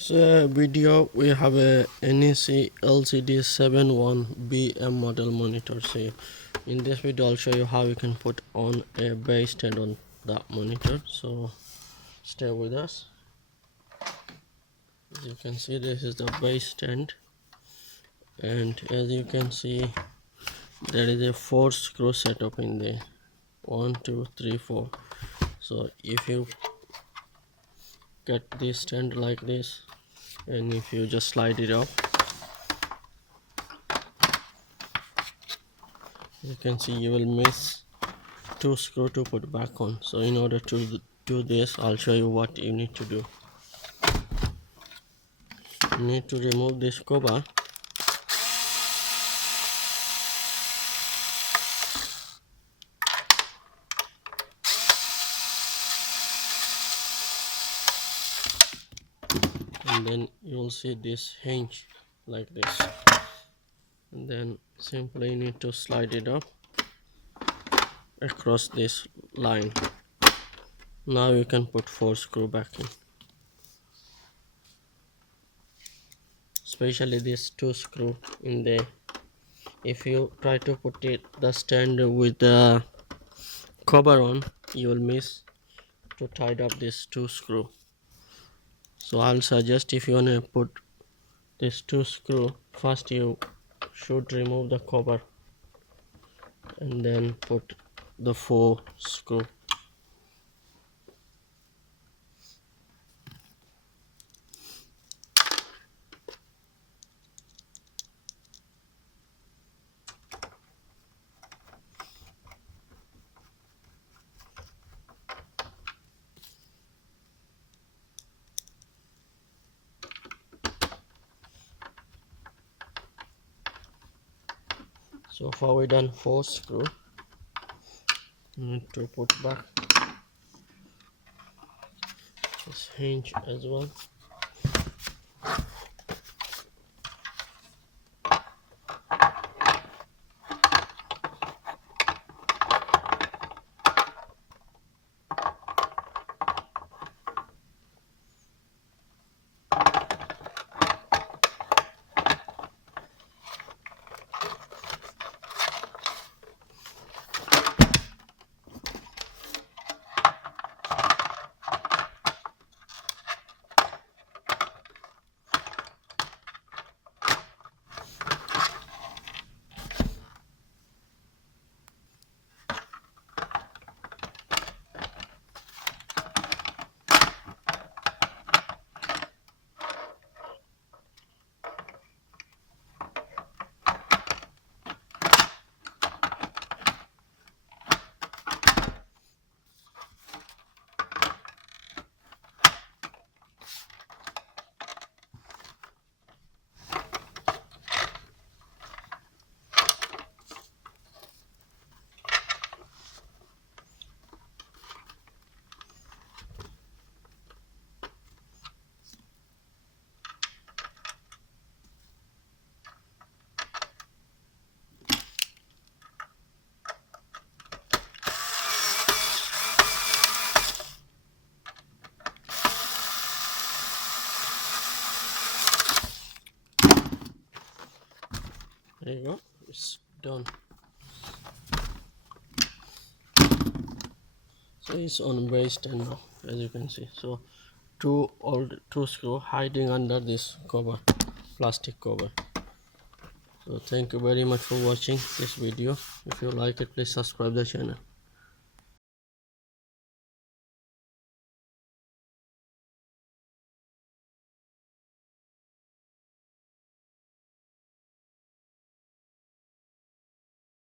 This video we have a NEC LCD71VM model monitor. So in this video I'll show you how you can put on a base stand on that monitor, so stay with us. As you can see, this is the base stand, and as you can see there is a 4 screw setup in there. 1 2 3 4. So if you get this stand like this, and if you just slide it up, you can see you will miss 2 screws to put back on. So in order to do this, I'll show you what you need to do. You need to remove this cover, and then you'll see this hinge like this, and then simply you need to slide it up across this line. Now you can put 4 screws back in, especially this 2 screw in there. If you try to put the stand with the cover on, you will miss to tie up this 2 screw. So I'll suggest, if you want to put this 2 screw, first you should remove the cover and then put the 4 screw. So far we done 4 screw. Need to put back this hinge as well. There you go, it's done. So it's on base stand now, as you can see. So two screw hiding under this cover, plastic cover. So thank you very much for watching this video. If you like it, please subscribe the channel.